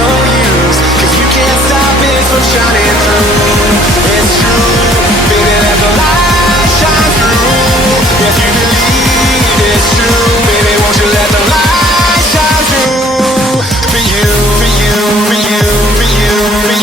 no use, 'cause you can't stop it from shining through. It's true, baby, let the light shine through. If you believe it's true, baby, won't you let the light shine through. For you, for you, for you, for you, for you.